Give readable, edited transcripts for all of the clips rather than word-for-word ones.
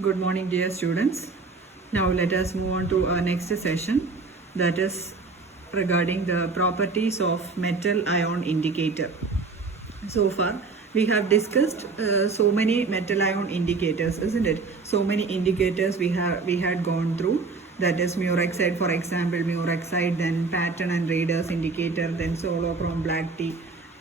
Good morning, dear students. Now let us move on to our next session, that is regarding the properties of metal ion indicator. So far we have discussed so many metal ion indicators, isn't it? So many indicators we had gone through, that is murexide, for example, murexide, then pattern and radars indicator, then solochrome black tea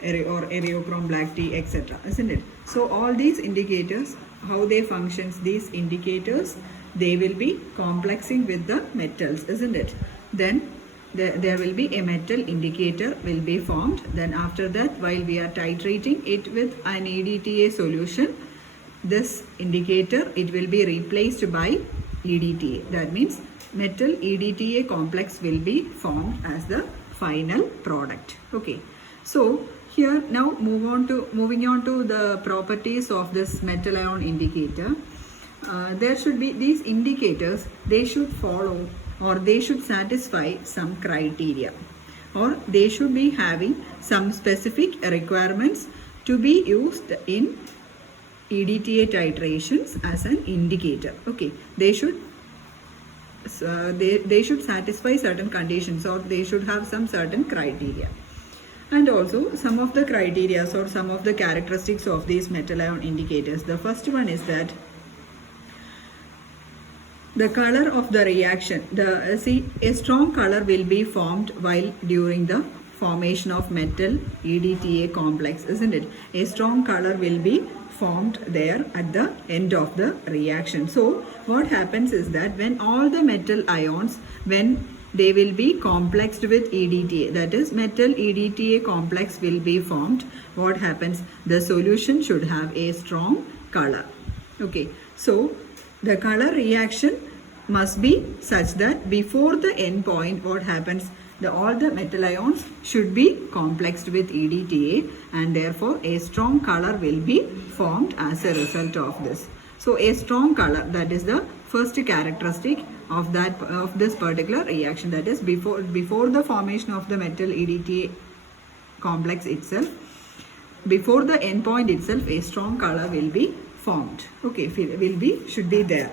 or areochrome black tea, etc., isn't it? So all these indicators, how they functions, these indicators, they will be complexing with the metals, isn't it? Then there will be a metal indicator will be formed. Then after that, while we are titrating it with an EDTA solution, this indicator, it will be replaced by EDTA. That means metal EDTA complex will be formed as the final product. Okay, so here now moving on to the properties of this metal ion indicator. There should be these indicators, they should follow or they should satisfy some criteria, or they should be having some specific requirements to be used in EDTA titrations as an indicator. Okay, they should satisfy certain conditions, or they should have some certain criteria. And also some of the criteria or some of the characteristics of these metal ion indicators. The first one is that the color of the reaction, a strong color will be formed while during the formation of metal EDTA complex, isn't it? A strong color will be formed there at the end of the reaction. So what happens is that when all the metal ions, when they will be complexed with EDTA, that is metal EDTA complex will be formed, what happens? The solution should have a strong color. Okay, so the color reaction must be such that before the end point, what happens? All the metal ions should be complexed with EDTA, and therefore a strong color will be formed as a result of this. So a strong color, that is the first characteristic of this particular reaction, that is before the formation of the metal EDTA complex itself, before the end point itself, a strong color will be formed. Okay, should be there.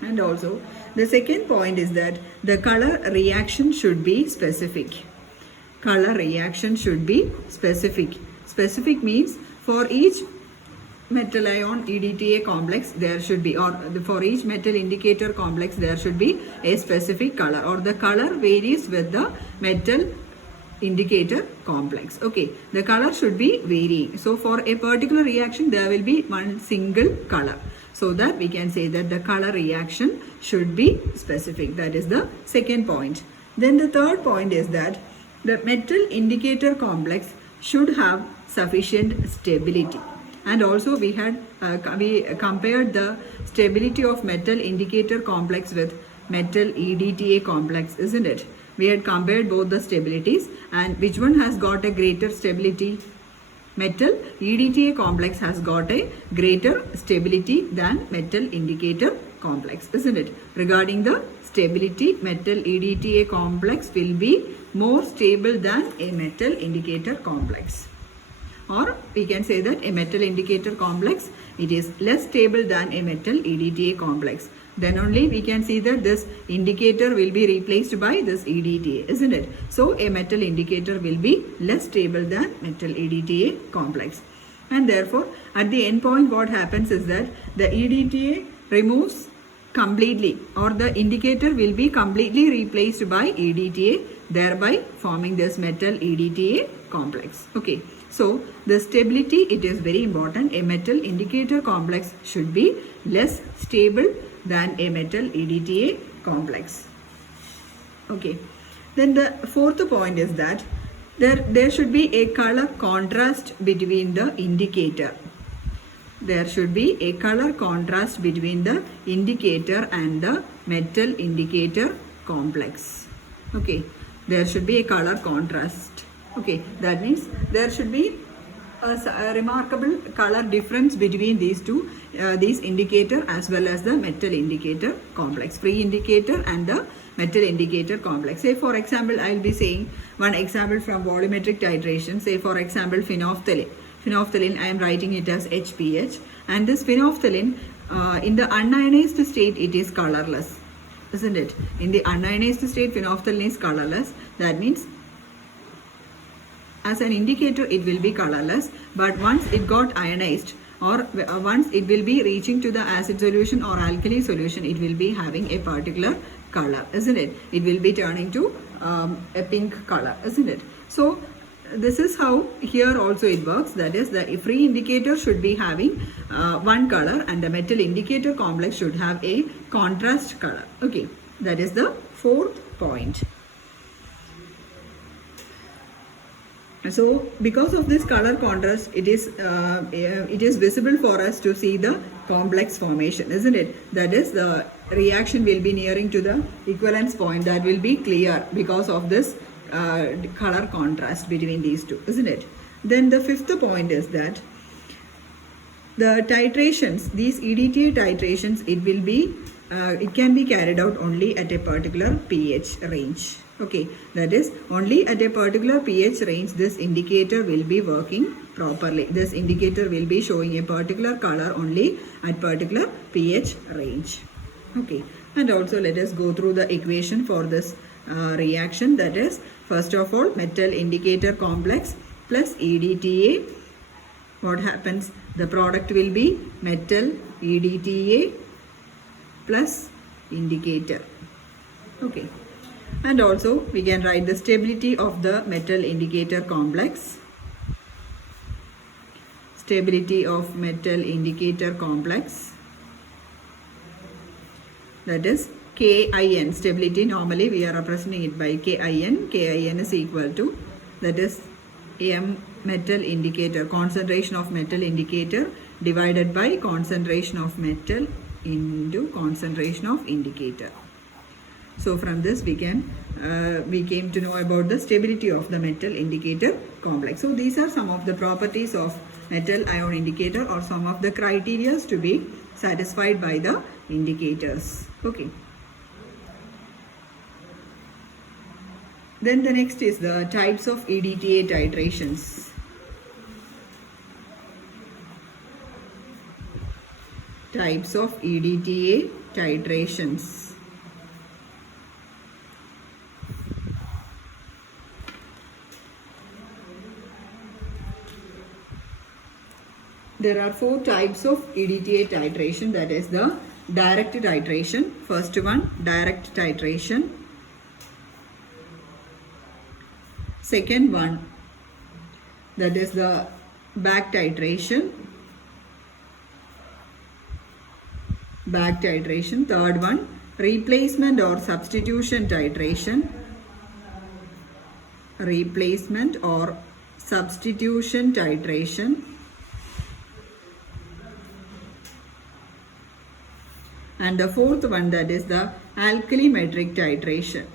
And also the second point is that the color reaction should be specific. Color reaction should be specific. Specific means for each metal ion EDTA complex there should be, or for each metal indicator complex there should be a specific color, or the color varies with the metal indicator complex. Okay, the color should be varying. So for a particular reaction there will be one single color, so that we can say that the color reaction should be specific. That is the second point. Then the third point is that the metal indicator complex should have sufficient stability. And also we compared the stability of metal indicator complex with metal EDTA complex, isn't it? We had compared both the stabilities, and which one has got a greater stability? Metal EDTA complex has got a greater stability than metal indicator complex, isn't it? Regarding the stability, metal EDTA complex will be more stable than a metal indicator complex. Or we can say that a metal indicator complex, it is less stable than a metal EDTA complex. Then only we can see that this indicator will be replaced by this EDTA, isn't it? So a metal indicator will be less stable than metal EDTA complex. And therefore at the end point what happens is that the EDTA removes completely, or the indicator will be completely replaced by EDTA, thereby forming this metal EDTA complex. Okay, so the stability, it is very important. A metal indicator complex should be less stable than a metal EDTA complex. Okay, then the fourth point is that there should be a color contrast between the indicator. There should be a color contrast between the indicator and the metal indicator complex. Okay, there should be a color contrast. Okay, that means there should be a remarkable color difference between these two, these indicator as well as the metal indicator complex, free indicator and the metal indicator complex. Say for example, I will be saying one example from volumetric titration. Say for example, phenolphthalein. Phenolphthalein, I am writing it as HPH, and this phenolphthalein, In the unionized state, it is colorless, isn't it? In the unionized state, phenolphthalein is colorless. That means as an indicator, it will be colorless. But once it got ionized, or once it will be reaching to the acid solution or alkali solution, it will be having a particular color, isn't it? It will be turning to a pink color, isn't it? So this is how here also it works. That is, the free indicator should be having one color, and the metal indicator complex should have a contrast color. Okay, that is the fourth point. So because of this color contrast, it is visible for us to see the complex formation, isn't it? That is, the reaction will be nearing to the equivalence point. That will be clear because of this color contrast between these two, isn't it? Then the fifth point is that the titrations, these EDTA titrations, it can be carried out only at a particular pH range. Okay, that is, only at a particular pH range this indicator will be working properly. This indicator will be showing a particular color only at particular pH range. Okay, and also let us go through the equation for this reaction. That is, first of all, metal indicator complex plus EDTA. What happens? The product will be metal EDTA plus indicator. Okay. And also we can write the stability of the metal indicator complex. Stability of metal indicator complex. That is KIN. Stability, normally we are representing it by KIN. KIN is equal to, that is, M metal indicator, concentration of metal indicator divided by concentration of metal into concentration of indicator. So from this we came to know about the stability of the metal indicator complex. So these are some of the properties of metal ion indicator, or some of the criteria to be satisfied by the indicators. Okay. Then the next is the types of EDTA titrations. Types of EDTA titrations. There are 4 types of EDTA titration. That is the direct titration. First one, direct titration. Second one, that is the back titration. Back titration. Third one, replacement or substitution titration. Replacement or substitution titration. And the fourth one, that is the alkalimetric titration.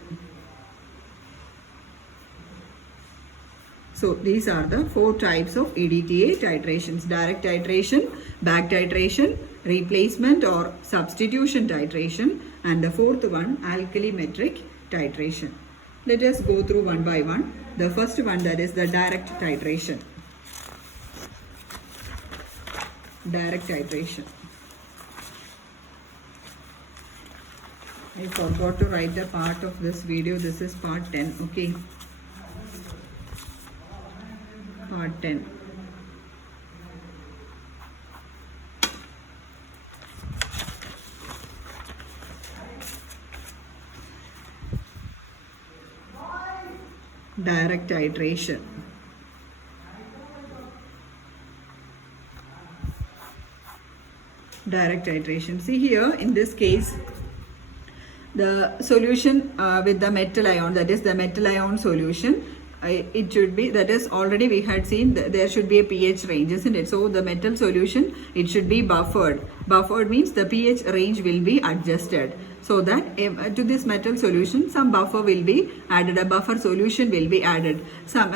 So these are the 4 types of EDTA titrations: direct titration, back titration, replacement or substitution titration, and the fourth one, alkalimetric titration. Let us go through one by one. The first one, that is the direct titration. Direct titration. I forgot to write the part of this video. This is part 10. Okay. Part 10. Direct titration. Direct titration. See here, in this case, the solution with the metal ion, that is the metal ion solution, it should be, that is, already we had seen there should be a pH range, isn't it? So the metal solution, it should be buffered. Buffered means the pH range will be adjusted, so that to this metal solution some buffer will be added, a buffer solution will be added. Some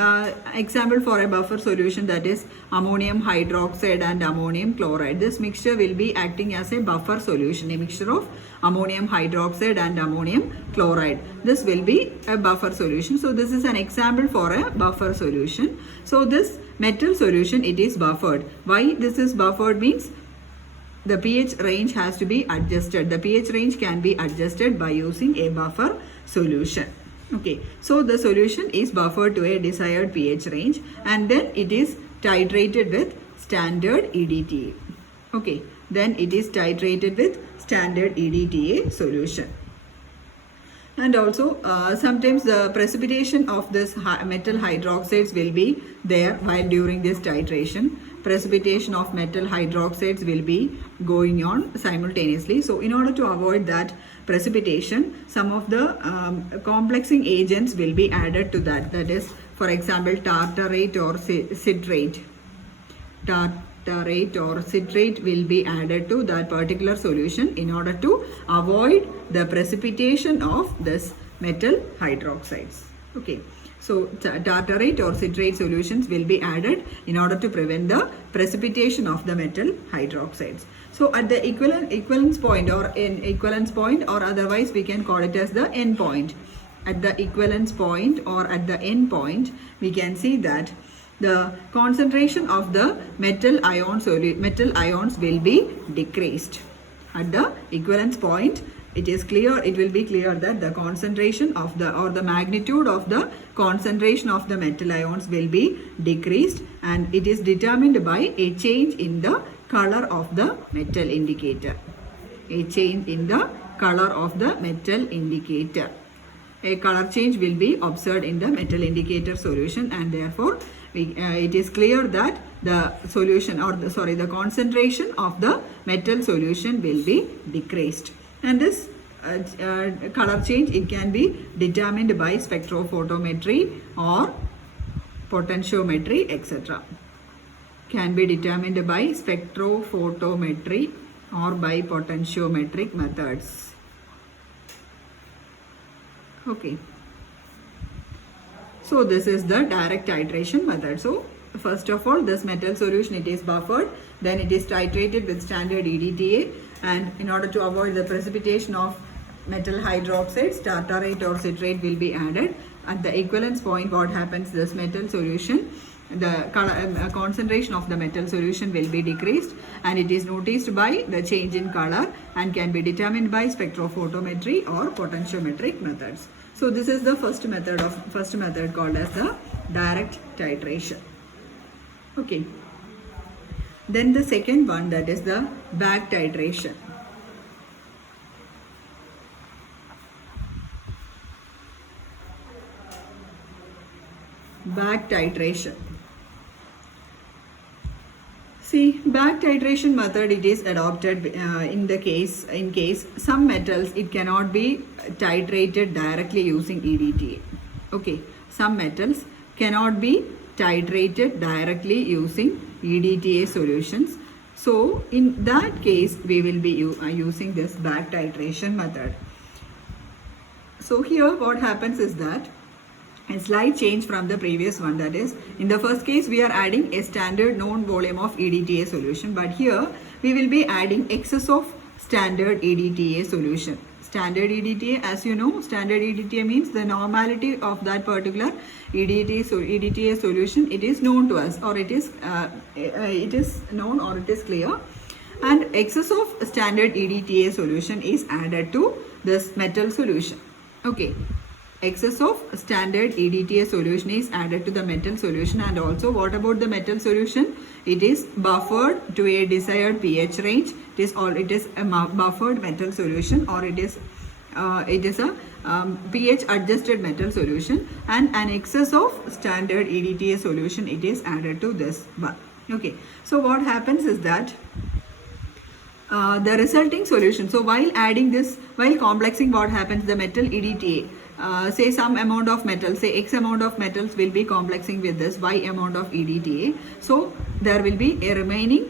example for a buffer solution, that is ammonium hydroxide and ammonium chloride. This mixture will be acting as a buffer solution, a mixture of ammonium hydroxide and ammonium chloride. This will be a buffer solution. So this is an example for a buffer solution. So this metal solution, it is buffered. Why this is buffered means the pH range has to be adjusted. The pH range can be adjusted by using a buffer solution. Okay, so the solution is buffered to a desired pH range and then it is titrated with standard EDTA. Okay, then it is titrated with standard EDTA solution. And also sometimes the precipitation of this metal hydroxides will be there while during this titration. Precipitation of metal hydroxides will be going on simultaneously. So in order to avoid that precipitation, some of the complexing agents will be added to that. That is, for example, tartarate or citrate. Tartarate or citrate will be added to that particular solution in order to avoid the precipitation of this metal hydroxides. Okay, so tartarate or citrate solutions will be added in order to prevent the precipitation of the metal hydroxides. So at the equivalence point or in equivalence point, or otherwise we can call it as the end point. At the equivalence point or at the end point, we can see that the concentration of the metal ions will be decreased. At the equivalence point, it will be clear that the concentration of the magnitude of the concentration of the metal ions will be decreased, and it is determined by a change in the color of the metal indicator. A change in the color of the metal indicator. A color change will be observed in the metal indicator solution, and therefore it is clear that the solution the concentration of the metal solution will be decreased. And this color change, it can be determined by spectrophotometry or potentiometry, etc. Can be determined by spectrophotometry or by potentiometric methods. Okay. So this is the direct titration method. So first of all, this metal solution, it is buffered, then it is titrated with standard EDTA, and in order to avoid the precipitation of metal hydroxides, tartarate or citrate will be added. At the equivalence point, what happens, this metal solution, the concentration of the metal solution will be decreased, and it is noticed by the change in color and can be determined by spectrophotometry or potentiometric methods. So this is the first method called as the direct titration. Okay. Then the second one, that is the back titration. Back titration. See, back titration method, it is adopted in case some metals, it cannot be titrated directly using EDTA. Okay, some metals cannot be titrated directly using EDTA solutions. So in that case, we will be using this back titration method. So here what happens is that a slight change from the previous one, that is, in the first case we are adding a standard known volume of EDTA solution, but here we will be adding excess of standard EDTA solution. Standard EDTA, as you know, standard EDTA means the normality of that particular EDTA solution, it is known to us, or it is known, or it is clear, and excess of standard EDTA solution is added to this metal solution. Okay. Excess of standard EDTA solution is added to the metal solution, and also what about the metal solution? It is buffered to a desired pH range. It is a buffered metal solution, or it is a pH adjusted metal solution, and an excess of standard EDTA solution, it is added to this one. Okay, so what happens is that the resulting solution, so while adding this, while complexing, what happens, the metal EDTA, say some amount of metal, say X amount of metals will be complexing with this Y amount of EDTA. So there will be a remaining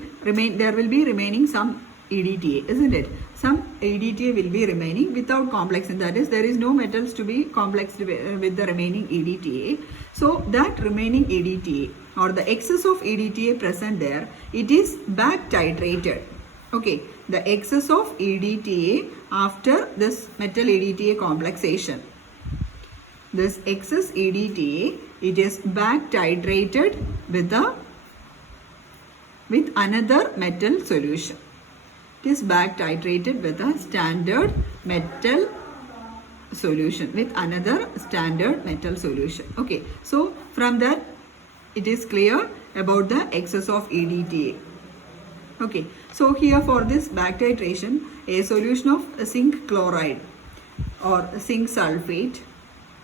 some EDTA, isn't it? Some EDTA will be remaining without complexing. That is, there is no metals to be complexed with the remaining EDTA. So that remaining EDTA, or the excess of EDTA present there, it is back titrated. Okay, the excess of EDTA after this metal EDTA complexation. This excess EDTA, it is back titrated with another metal solution. is back titrated with a standard metal solution, with another standard metal solution. Okay, so from that it is clear about the excess of EDTA. Okay, so here for this back titration, a solution of zinc chloride or zinc sulfate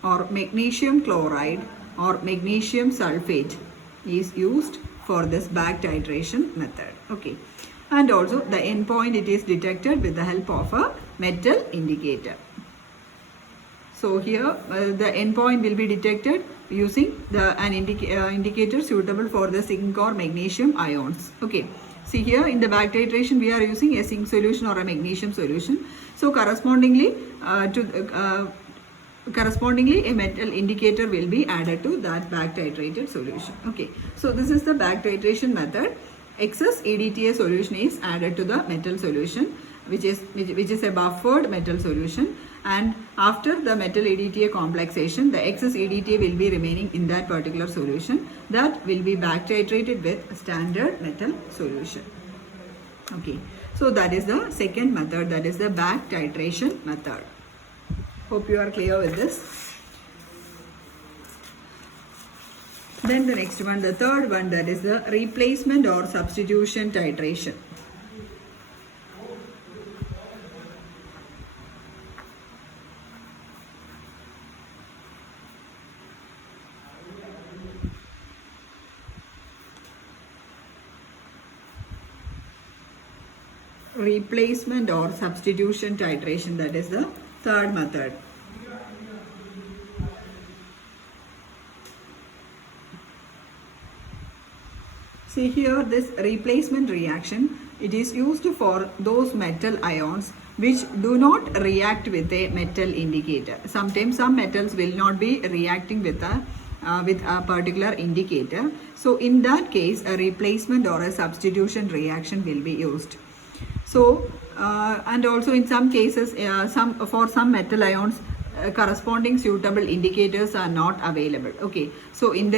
or magnesium chloride or magnesium sulfate is used for this back titration method. Okay, and also the endpoint, it is detected with the help of a metal indicator. So here the endpoint will be detected using an indicator suitable for the zinc or magnesium ions. Okay, see here in the back titration we are using a zinc solution or a magnesium solution. So correspondingly a metal indicator will be added to that back titrated solution. Okay, so this is the back titration method. Excess EDTA solution is added to the metal solution, which is a buffered metal solution, and after the metal EDTA complexation, the excess EDTA will be remaining in that particular solution. That will be back titrated with standard metal solution. Okay, so that is the second method, that is the back titration method. Hope you are clear with this. Then the next one, the third one, that is the replacement or substitution titration. Replacement or substitution titration, that is the third method. See here, this replacement reaction, it is used for those metal ions which do not react with a metal indicator. Sometimes some metals will not be reacting with a particular indicator. So in that case, a replacement or a substitution reaction will be used. So and also in some cases, for some metal ions, corresponding suitable indicators are not available. Okay, so in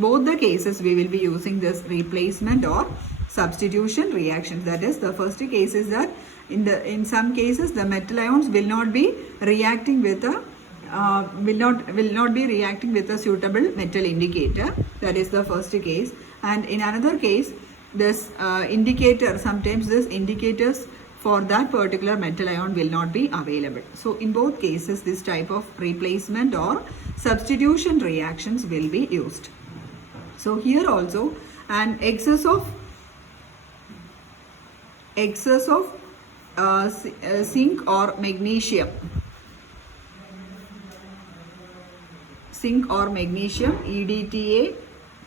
both the cases we will be using this replacement or substitution reactions. That is, the first case is that in some cases the metal ions will not be reacting with a will not be reacting with a suitable metal indicator. That is the first case. And in another case, this indicator, sometimes this indicators for that particular metal ion will not be available. So in both cases, this type of replacement or substitution reactions will be used. So here also an excess of zinc or magnesium EDTA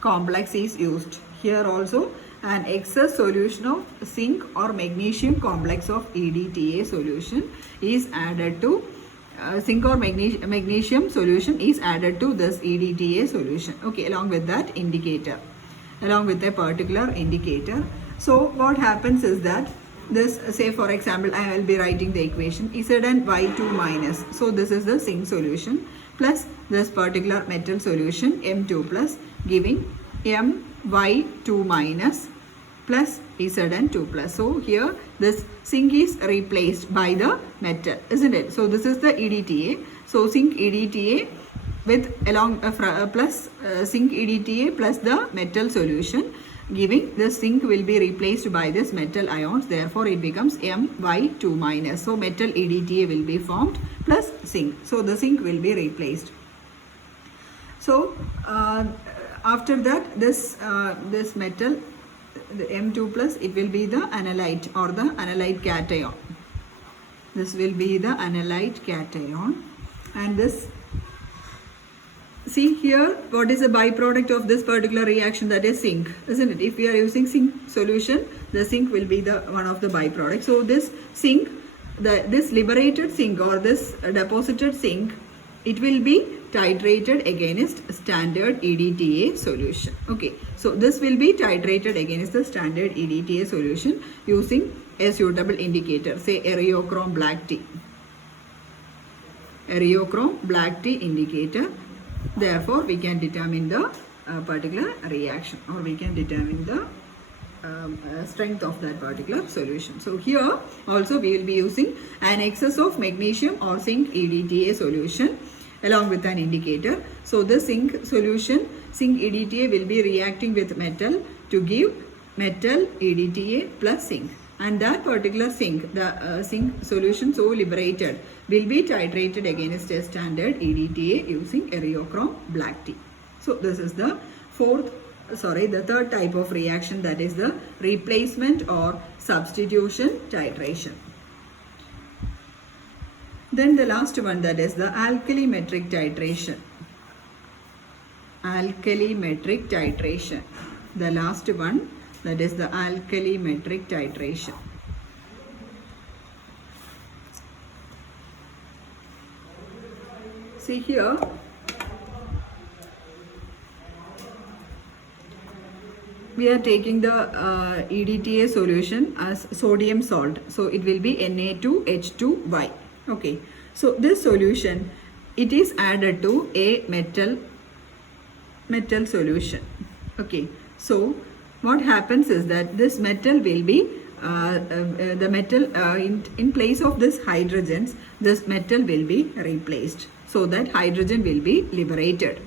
complex is used. Here also an excess solution of zinc or magnesium complex of EDTA solution is added to zinc or magnesium solution is added to this EDTA solution. Okay, along with that indicator, along with a particular indicator. So what happens is that this, say for example, I will be writing the equation ZnY2 minus. So this is the zinc solution plus this particular metal solution M2 plus, giving My2 minus plus Zn2 plus. So here this zinc is replaced by the metal, isn't it? So this is the EDTA. So zinc EDTA with plus zinc EDTA plus the metal solution, giving the zinc will be replaced by this metal ions. Therefore it becomes My2 minus. So metal EDTA will be formed plus zinc. So the zinc will be replaced. So after that, this metal, the M2 plus, it will be the analyte or the analyte cation. This will be the analyte cation. And this, see here, what is the byproduct of this particular reaction? That is zinc, isn't it? If we are using zinc solution, the zinc will be the one of the byproducts. So this zinc, this liberated zinc or this deposited zinc, it will be titrated against standard EDTA solution. Okay, so this will be titrated against the standard EDTA solution using a suitable indicator, say areochrome black tea. Areochrome black tea indicator. Therefore, we can determine the particular reaction, or we can determine the strength of that particular solution. So here also we will be using an excess of magnesium or zinc EDTA solution along with an indicator. So the zinc solution, zinc EDTA will be reacting with metal to give metal EDTA plus zinc. And that particular zinc, the zinc solution so liberated, will be titrated against a standard EDTA using Eriochrome black tea. So this is the third type of reaction, that is the replacement or substitution titration. Then the last one, that is the alkalimetric titration. Alkalimetric titration. The last one, that is the alkalimetric titration. See here, we are taking the EDTA solution as sodium salt. So it will be Na2H2Y. Okay. So this solution, it is added to a metal solution. Okay. So what happens is that this metal will be in place of this hydrogens, this metal will be replaced, so that hydrogen will be liberated.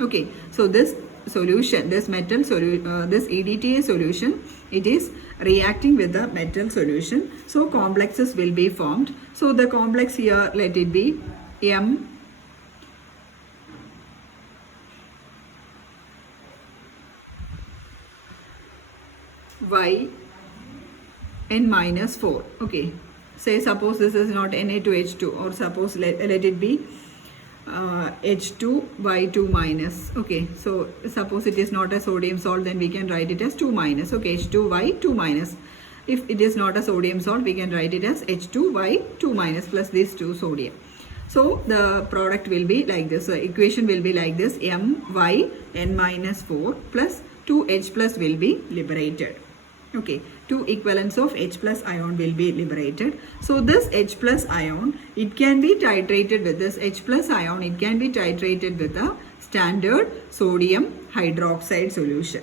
Okay. So this solution, this EDTA solution, it is reacting with the metal solution. So complexes will be formed. So the complex here, let it be M Y N minus 4. Okay. Say suppose this is not Na2H2, or suppose let it be H2Y2 minus. Okay, so suppose it is not a sodium salt, then we can write it as 2 minus. Okay, H2Y2 minus. If it is not a sodium salt, we can write it as H2Y2 minus plus this 2 sodium. So the product will be like this. Equation will be like this: MyN minus 4 plus 2H plus will be liberated. Okay, 2 equivalents of H plus ion will be liberated. So this H plus ion, it can be titrated with this H plus ion, it can be titrated with a standard sodium hydroxide solution.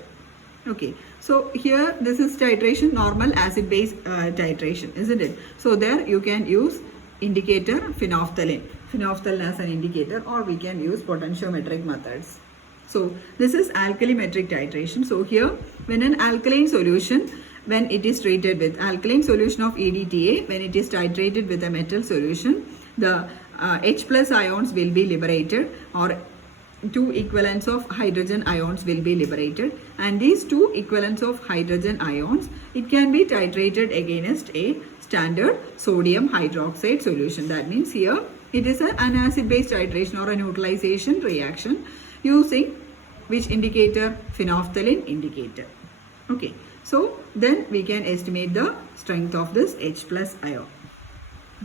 Okay, so here this is titration, normal acid base titration, isn't it? So there you can use indicator phenolphthalein as an indicator, or we can use potentiometric methods. So this is alkalimetric titration. So here, when an alkaline solution, when it is treated with alkaline solution of EDTA, when it is titrated with a metal solution, the H plus ions will be liberated, or 2 equivalents of hydrogen ions will be liberated, and these 2 equivalents of hydrogen ions, it can be titrated against a standard sodium hydroxide solution. That means here it is an acid base titration or a neutralization reaction using which indicator? Phenolphthalein indicator. Okay, so then we can estimate the strength of this H plus ion.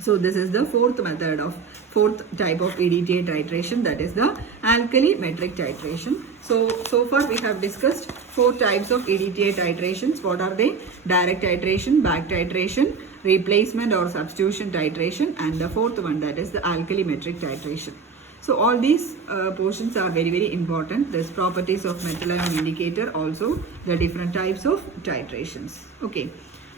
So this is the fourth type of EDTA titration, that is the alkalimetric titration. So far we have discussed 4 types of EDTA titrations. What are they? Direct titration, back titration, replacement or substitution titration, and the fourth one, that is the alkalimetric titration. So all these portions are very, very important. There's properties of metal ion indicator, also the different types of titrations. Okay.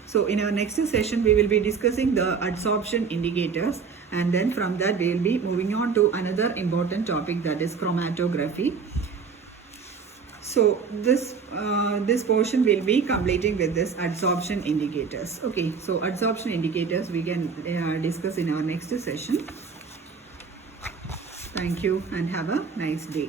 So in our next session, we will be discussing the adsorption indicators, and then from that we will be moving on to another important topic, that is chromatography. So this portion will be completing with this adsorption indicators. Okay, so adsorption indicators we can discuss in our next session. Thank you and have a nice day.